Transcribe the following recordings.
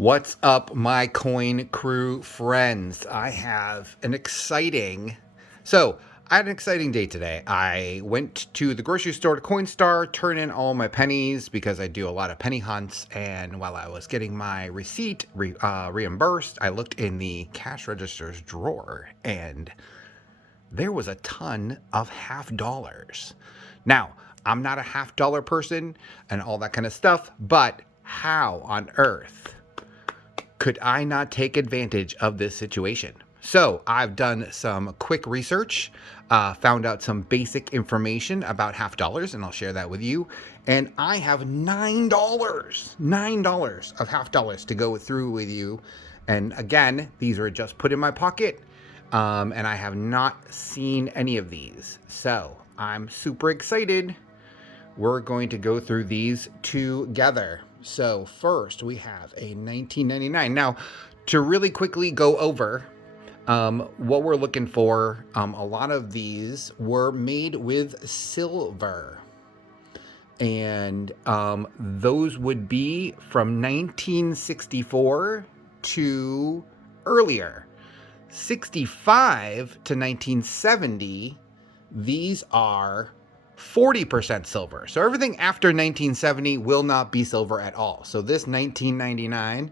What's up, my coin crew friends? I have an exciting. I had an exciting day today. I went to the grocery store to Coinstar, turn in all my pennies because I do a lot of penny hunts. And while I was getting my receipt reimbursed, I looked in the cash register's drawer and there was a ton of half dollars. Now, I'm not a half dollar person and all that kind of stuff, but how on earth could I not take advantage of this situation? So I've done some quick research, found out some basic information about half dollars, and I'll share that with you. And I have $9 of half dollars to go through with you. And again, these were just put in my pocket, and I have not seen any of these. So I'm super excited. We're going to go through these together. So first we have a 1999. Now, to really quickly go over what we're looking for, a lot of these were made with silver. And those would be from 1964 to earlier. 65 to 1970, these are 40% silver. So everything after 1970 will not be silver at all. So this 1999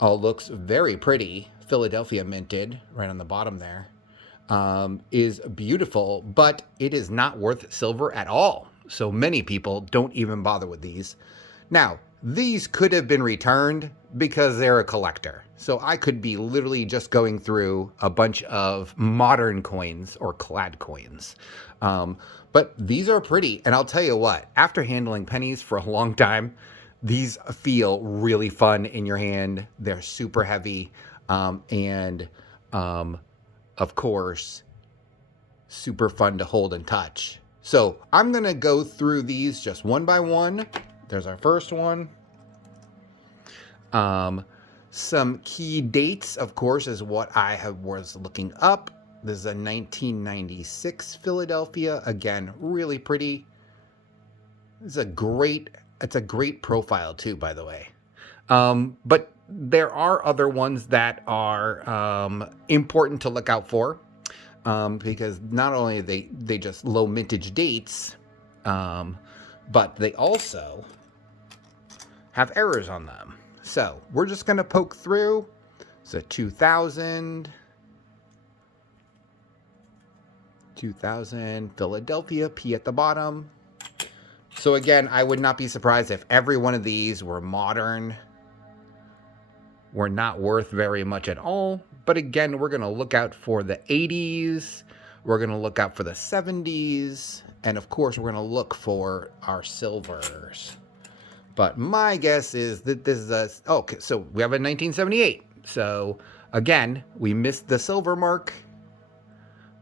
looks very pretty. Philadelphia minted right on the bottom there, is beautiful, but it is not worth silver at all. So many people don't even bother with these. Now, these could have been returned because they're a collector. So I could be literally just going through a bunch of modern coins or clad coins. But these are pretty. And I'll tell you what, after handling pennies for a long time, these feel really fun in your hand. They're super heavy. And of course, super fun to hold and touch. So I'm going to go through these just one by one. There's our first one. Some key dates, of course, is what I was looking up. This is a 1996 Philadelphia. Again, really pretty. It's a great profile too, by the way. But there are other ones that are important to look out for, because not only are they just low mintage dates, but they also have errors on them. So we're just going to poke through. It's a 2000 Philadelphia, P at the bottom. So again, I would not be surprised if every one of these were modern, were not worth very much at all. But again, we're going to look out for the 80s. We're going to look out for the 70s. And of course, we're going to look for our silvers. But my guess is that this is a... Okay, so we have a 1978. So again, we missed the silver mark,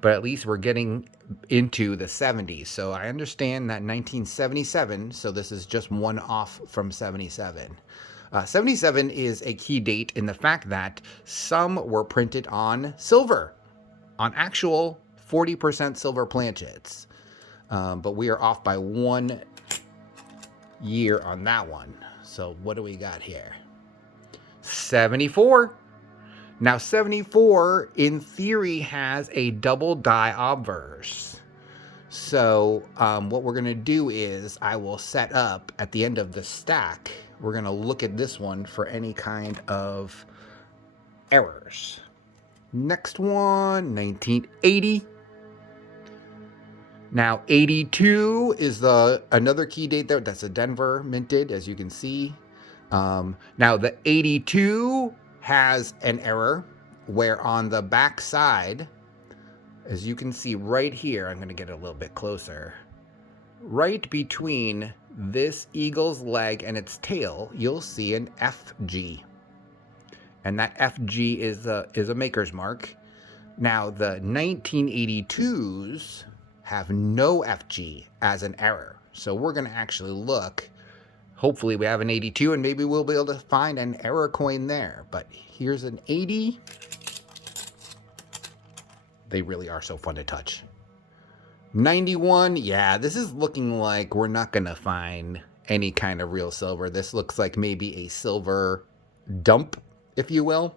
but at least we're getting into the 70s. So I understand that 1977, so this is just one off from 77. 77 is a key date in the fact that some were printed on silver, on actual 40% silver planchets. But we are off by 1 year on that one. So what do we got here? 74. Now 74 in theory has a double die obverse. So what we're going to do is I will set up at the end of the stack. We're going to look at this one for any kind of errors. Next one, 1980. Now 82 is another key date there. That's a Denver minted, as you can see. Now the 82 has an error where on the back side, as you can see right here, I'm going to get a little bit closer. Right between this eagle's leg and its tail, you'll see an FG. And that FG is a maker's mark. Now the 1982s have no FG as an error. So we're going to actually look. Hopefully we have an 82 and maybe we'll be able to find an error coin there. But here's an 80. They really are so fun to touch. 91, yeah, this is looking like we're not going to find any kind of real silver. This looks like maybe a silver dump, if you will.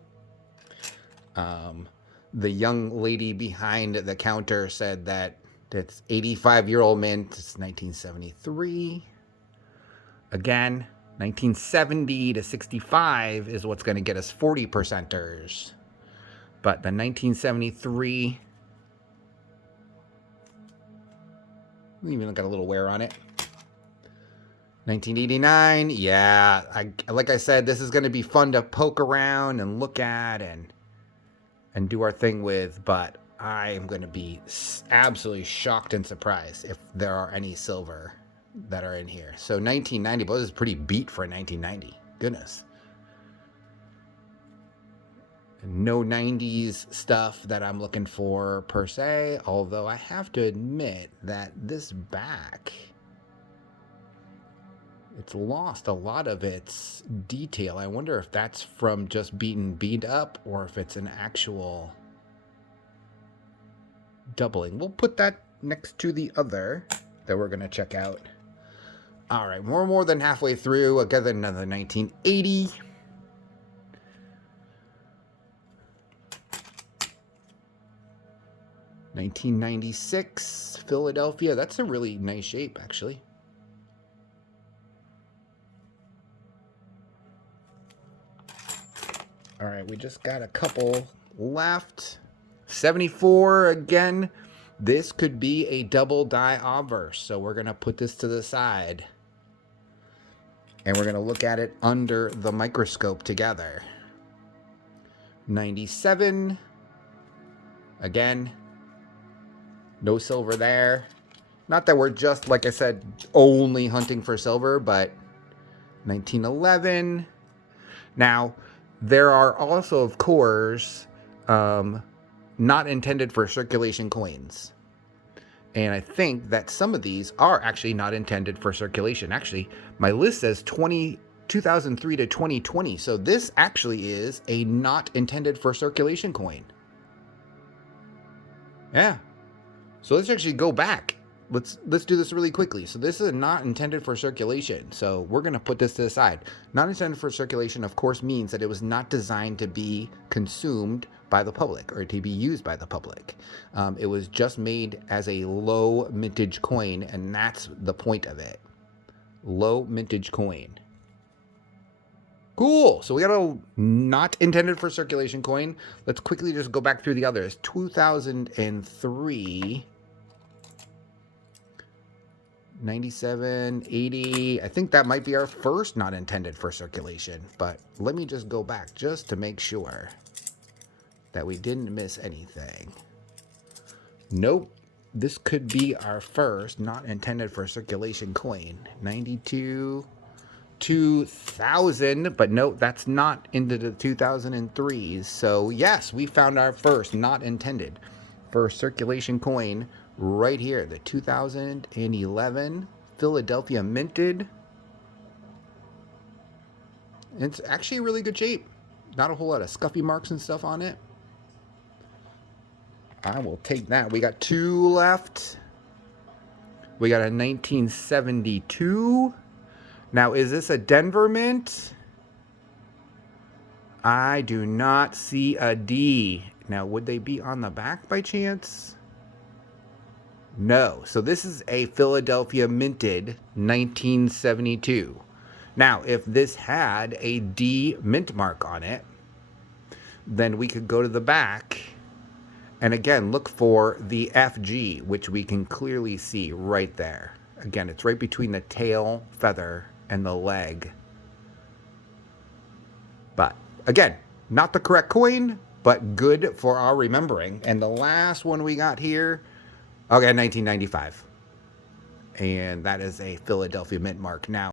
The young lady behind the counter said that it's 85-year-old mint. It's 1973. Again, 1970 to 65 is what's going to get us 40 percenters. But the 1973, we even got a little wear on it. 1989, yeah. Like I said, this is going to be fun to poke around and look at and do our thing with, but I am going to be absolutely shocked and surprised if there are any silver that are in here. So 1990, but this is pretty beat for 1990. Goodness. No 90s stuff that I'm looking for per se, although I have to admit that this back, it's lost a lot of its detail. I wonder if that's from just being beat up or if it's an actual doubling. We'll put that next to the other that we're going to check out. All right, we're more than halfway through. Again, another 1980. $1996, Philadelphia. That's a really nice shape, actually. All right, we just got a couple left. 74 again. This could be a double die obverse, so we're going to put this to the side. And we're going to look at it under the microscope together. 97. Again, no silver there. Not that we're just, like I said, only hunting for silver, but 1911. Now, there are also, of course, not intended for circulation coins. And I think that some of these are actually not intended for circulation. Actually, my list says 2003 to 2020. So this actually is a not intended for circulation coin. Yeah. So let's actually go back. Let's do this really quickly. So this is not intended for circulation. So we're going to put this to the side. Not intended for circulation, of course, means that it was not designed to be consumed by the public or to be used by the public. It was just made as a low mintage coin, and that's the point of it. Low mintage coin. Cool. So we got a not intended for circulation coin. Let's quickly just go back through the others. 2003... 97, 80. I think that might be our first not intended for circulation, but let me just go back just to make sure that we didn't miss anything. Nope. This could be our first not intended for circulation coin. 92, 2000, but no, that's not into the 2003s. So yes, we found our first not intended for circulation coin right here, the 2011 Philadelphia minted. It's actually really good shape. Not a whole lot of scuffy marks and stuff on it. I will take that. We got two left. We got a 1972. Now, is this a Denver mint? I do not see a D. Now, would they be on the back by chance? No. So this is a Philadelphia minted 1972. Now, if this had a D mint mark on it, then we could go to the back and again look for the FG, which we can clearly see right there. Again, it's right between the tail feather and the leg. But again, not the correct coin, but good for our remembering. And the last one we got here, okay, 1995. And that is a Philadelphia mint mark. Now,